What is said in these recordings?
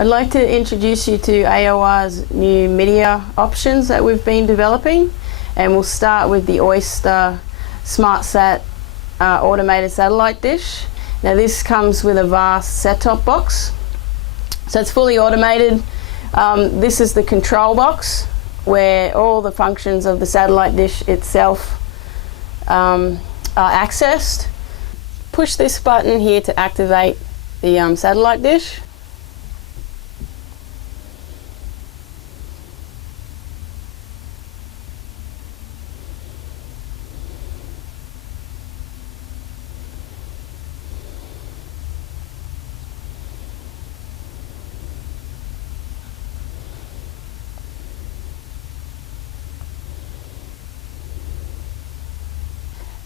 I'd like to introduce you to AOR's new media options that we've been developing, and we'll start with the Oyster SmartSat automated satellite dish. Now this comes with a vast set-top box, so it's fully automated. This is the control box where all the functions of the satellite dish itself are accessed. Push this button here to activate the satellite dish.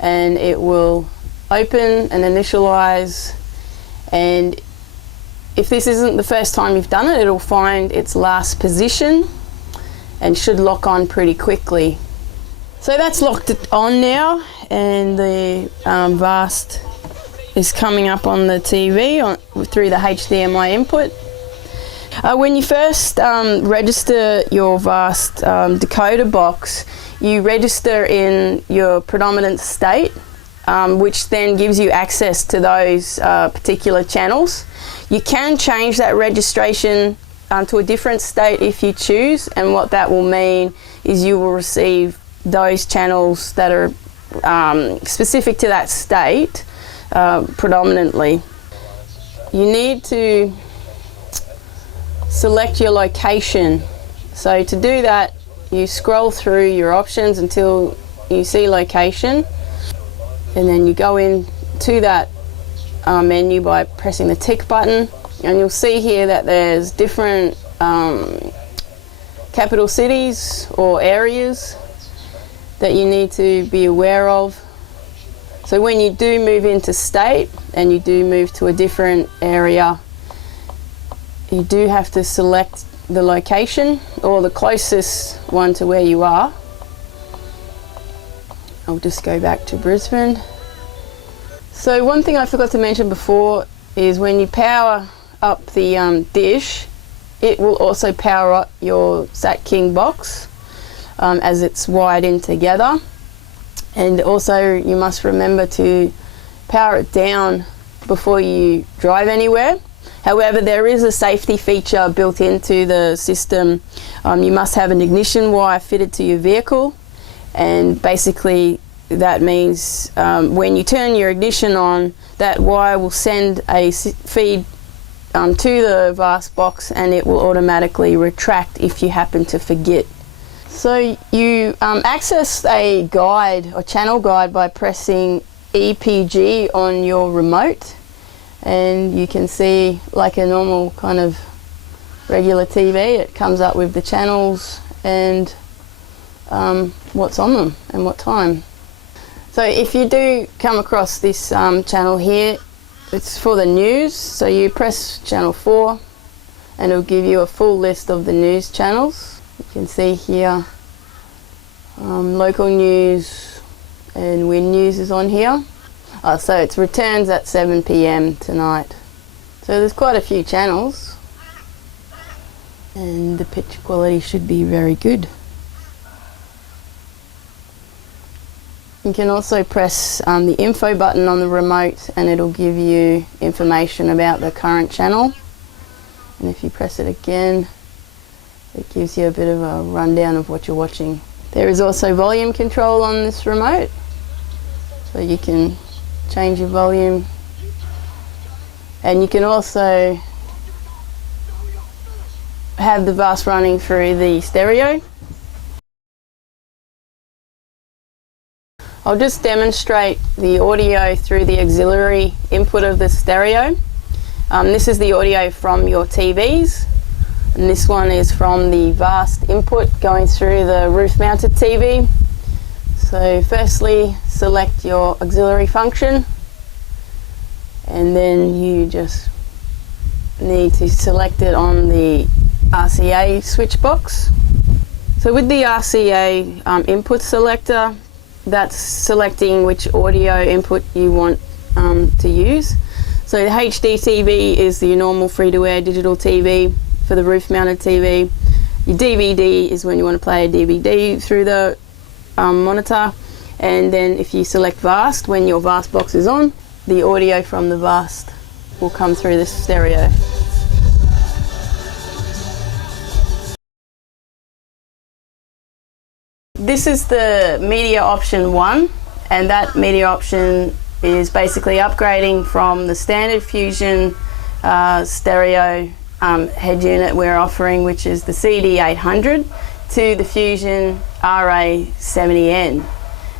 And it will open and initialize, and if this isn't the first time you've done it, it'll find its last position and should lock on pretty quickly. So that's locked it on now, and the VAST is coming up on the TV through the HDMI input. When you first register your VAST decoder box, you register in your predominant state, which then gives you access to those particular channels. You can change that registration to a different state if you choose, and what that will mean is you will receive those channels that are specific to that state predominantly. You need to select your location. So to do that, you scroll through your options until you see location, and then you go into that menu by pressing the tick button, and you'll see here that there's different capital cities or areas that you need to be aware of. So when you do move into state and you do move to a different area, you do have to select the location or the closest one to where you are. I'll just go back to Brisbane. So one thing I forgot to mention before is when you power up the dish, it will also power up your SatKing box as it's wired in together. And also you must remember to power it down before you drive anywhere. However, there is a safety feature built into the system. You must have an ignition wire fitted to your vehicle, and basically that means when you turn your ignition on, that wire will send a feed to the VAST box, and it will automatically retract if you happen to forget. So you access a guide or channel guide by pressing EPG on your remote, and you can see, like a normal kind of regular TV, it comes up with the channels and what's on them and what time. So if you do come across this channel here, it's for the news, so you press channel 4 and it'll give you a full list of the news channels. You can see here local news and wind news is on here. So it returns at 7 PM tonight. So there's quite a few channels, and the picture quality should be very good. You can also press the info button on the remote, and it'll give you information about the current channel. And if you press it again, it gives you a bit of a rundown of what you're watching. There is also volume control on this remote, so you can change your volume, and you can also have the VAST running through the stereo. I'll just demonstrate the audio through the auxiliary input of the stereo. This is the audio from your TVs, and this one is from the VAST input going through the roof-mounted TV. So firstly, select your auxiliary function, and then you just need to select it on the RCA switch box. So with the RCA input selector, that's selecting which audio input you want to use. So the HD TV is the normal free-to-air digital TV for the roof-mounted TV. Your DVD is when you want to play a DVD through the monitor. And then if you select Vast, when your Vast box is on, the audio from the Vast will come through the stereo. This is the media option 1, and that media option is basically upgrading from the standard Fusion stereo head unit we're offering, which is the CD800, to the Fusion RA70N.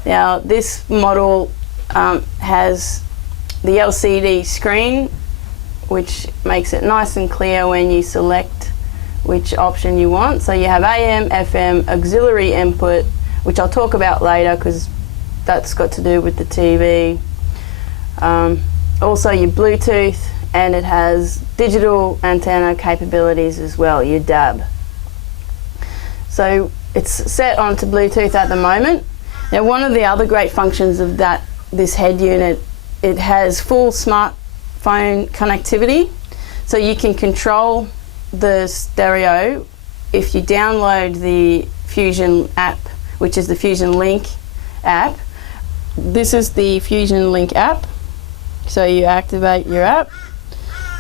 Now this model has the LCD screen, which makes it nice and clear when you select which option you want. So you have AM, FM, auxiliary input, which I'll talk about later because that's got to do with the TV. Also your Bluetooth, and it has digital antenna capabilities as well, your DAB. So it's set onto Bluetooth at the moment. Now one of the other great functions of this head unit, it has full smartphone connectivity, so you can control the stereo if you download the Fusion app, which is the Fusion Link app. This is the Fusion Link app. So you activate your app.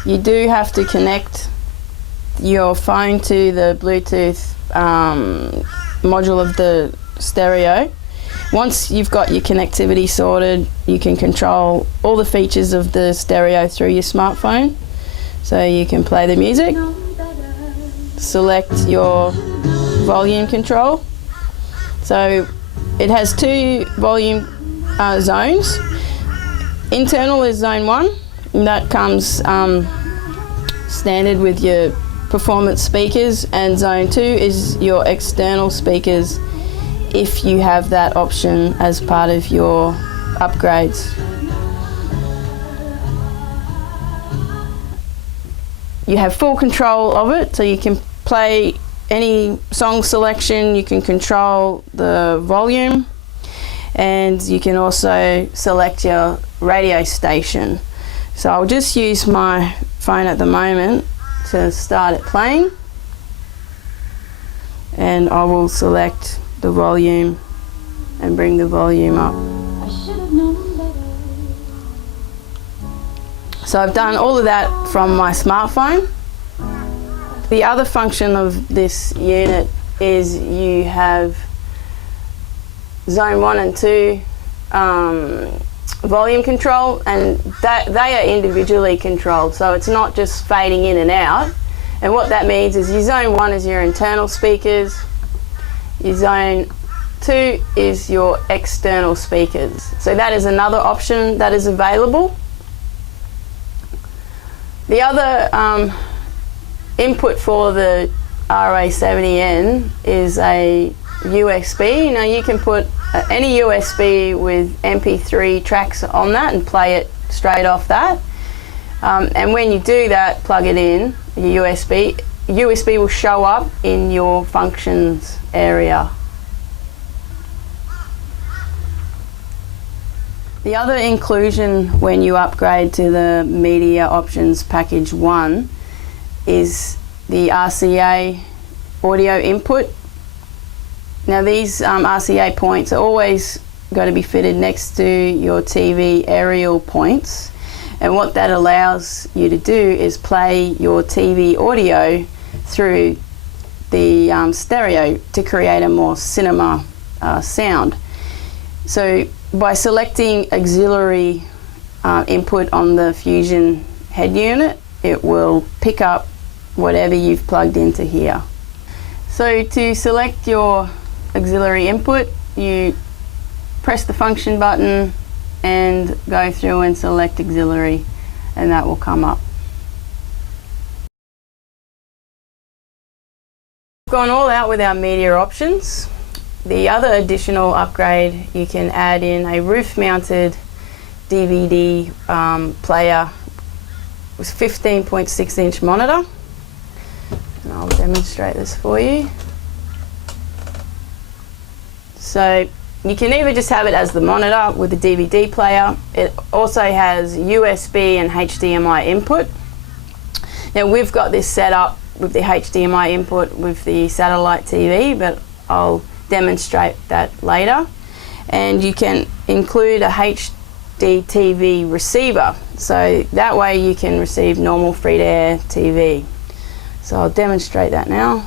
You do have to connect your phone to the Bluetooth module of the stereo. Once you've got your connectivity sorted, you can control all the features of the stereo through your smartphone. So you can play the music, select your volume control. So it has 2 volume zones. Internal is zone 1, and that comes standard with your performance speakers, and zone 2 is your external speakers if you have that option as part of your upgrades. You have full control of it, so you can play any song selection, you can control the volume, and you can also select your radio station. So I'll just use my phone at the moment to start it playing, and I will select the volume and bring the volume up. So I've done all of that from my smartphone. The other function of this unit is you have zone 1 and 2 volume control, and they are individually controlled, so it's not just fading in and out. And what that means is your zone 1 is your internal speakers, your zone 2 is your external speakers. So that is another option that is available. The other input for the RA70N is a USB. Now you can put any USB with MP3 tracks on that and play it straight off that. And when you do that, plug it in, your USB will show up in your functions area. The other inclusion when you upgrade to the Media Options Package 1 is the RCA audio input. Now these RCA points are always going to be fitted next to your TV aerial points, and what that allows you to do is play your TV audio through the stereo to create a more cinema sound. So by selecting auxiliary input on the Fusion head unit, it will pick up whatever you've plugged into here. So to select your auxiliary input, you press the function button and go through and select auxiliary, and that will come up. We've gone all out with our media options. The other additional upgrade, you can add in a roof-mounted DVD player with 15.6-inch monitor. And I'll demonstrate this for you. So you can either just have it as the monitor with the DVD player. It also has USB and HDMI input. Now we've got this set up with the HDMI input with the Satalite TV, but I'll demonstrate that later. And you can include a HD TV receiver, so that way you can receive normal free-to-air TV. So I'll demonstrate that now.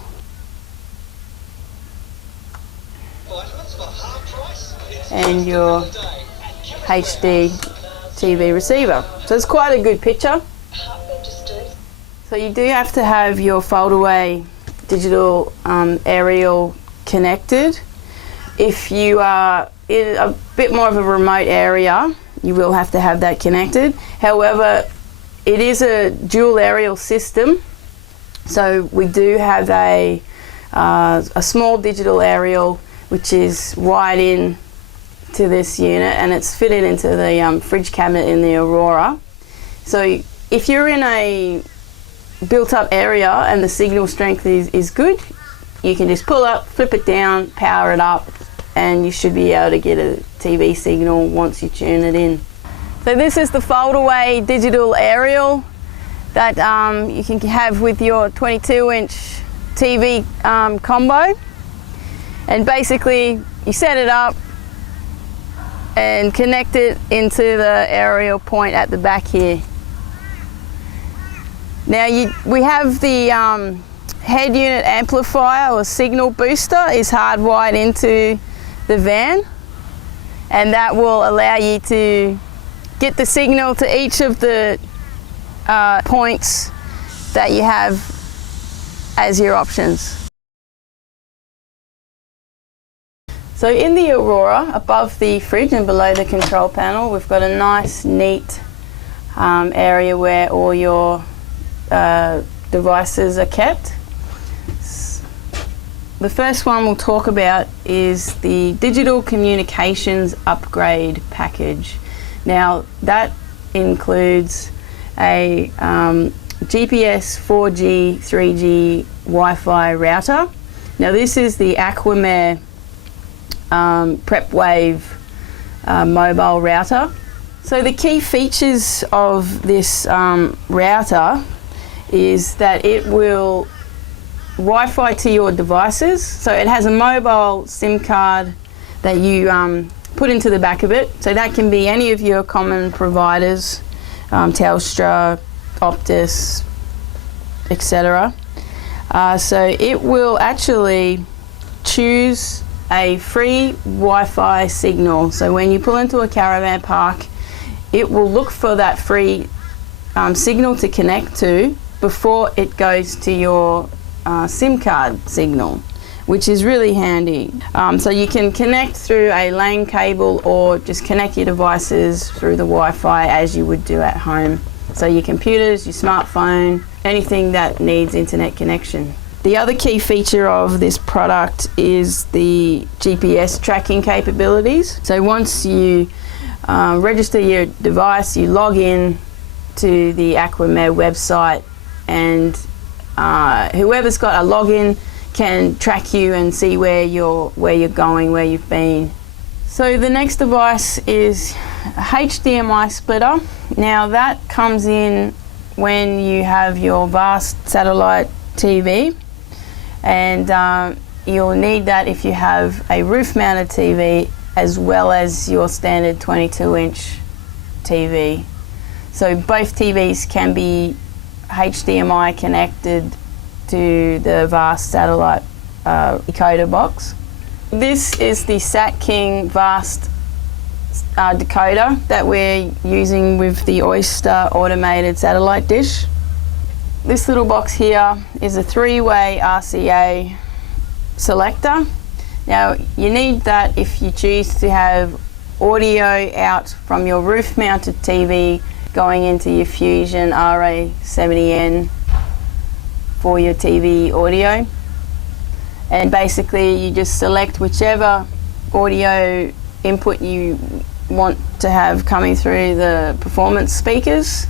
And your HD TV receiver. So it's quite a good picture. So you do have to have your fold-away digital aerial connected. If you are in a bit more of a remote area, you will have to have that connected. However, it is a dual aerial system, so we do have a small digital aerial which is wired in to this unit, and it's fitted into the fridge cabinet in the Aurora. So if you're in a built-up area and the signal strength is good, you can just pull up, flip it down, power it up, and you should be able to get a TV signal once you tune it in. So this is the fold-away digital aerial that you can have with your 22-inch TV combo. And basically you set it up and connect it into the aerial point at the back here. Now we have the head unit amplifier or signal booster is hardwired into the van, and that will allow you to get the signal to each of the points that you have as your options. So in the Aurora, above the fridge and below the control panel, we've got a nice, neat area where all your devices are kept. The first one we'll talk about is the digital communications upgrade package. Now that includes a GPS 4G, 3G Wi-Fi router. Now this is the Aquamare PrepWave mobile router. So the key features of this router is that it will Wi-Fi to your devices. So it has a mobile SIM card that you put into the back of it. So that can be any of your common providers, Telstra, Optus, etc. So it will actually choose a free Wi-Fi signal. So when you pull into a caravan park, it will look for that free signal to connect to before it goes to your SIM card signal, which is really handy. So you can connect through a LAN cable or just connect your devices through the Wi-Fi as you would do at home. So your computers, your smartphone, anything that needs internet connection. The other key feature of this product is the GPS tracking capabilities. So once you register your device, you log in to the Aquamare website, and whoever's got a login can track you and see where you're going, where you've been. So the next device is a HDMI splitter. Now that comes in when you have your vast satellite TV, and you'll need that if you have a roof-mounted TV as well as your standard 22-inch TV. So both TVs can be HDMI connected to the vast satellite decoder box. This is the SatKing vast decoder that we're using with the Oyster automated satellite dish. This little box here is a 3-way RCA selector. Now you need that if you choose to have audio out from your roof mounted TV going into your Fusion RA70N for your TV audio. And basically you just select whichever audio input you want to have coming through the performance speakers,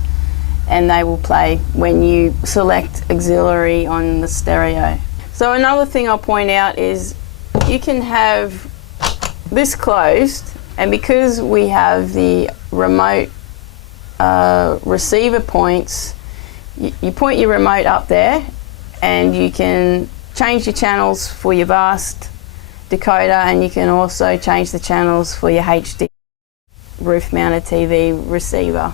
and they will play when you select auxiliary on the stereo. So another thing I'll point out is you can have this closed, and because we have the remote receiver points, you point your remote up there and you can change your channels for your vast decoder, and you can also change the channels for your HD roof mounted TV receiver.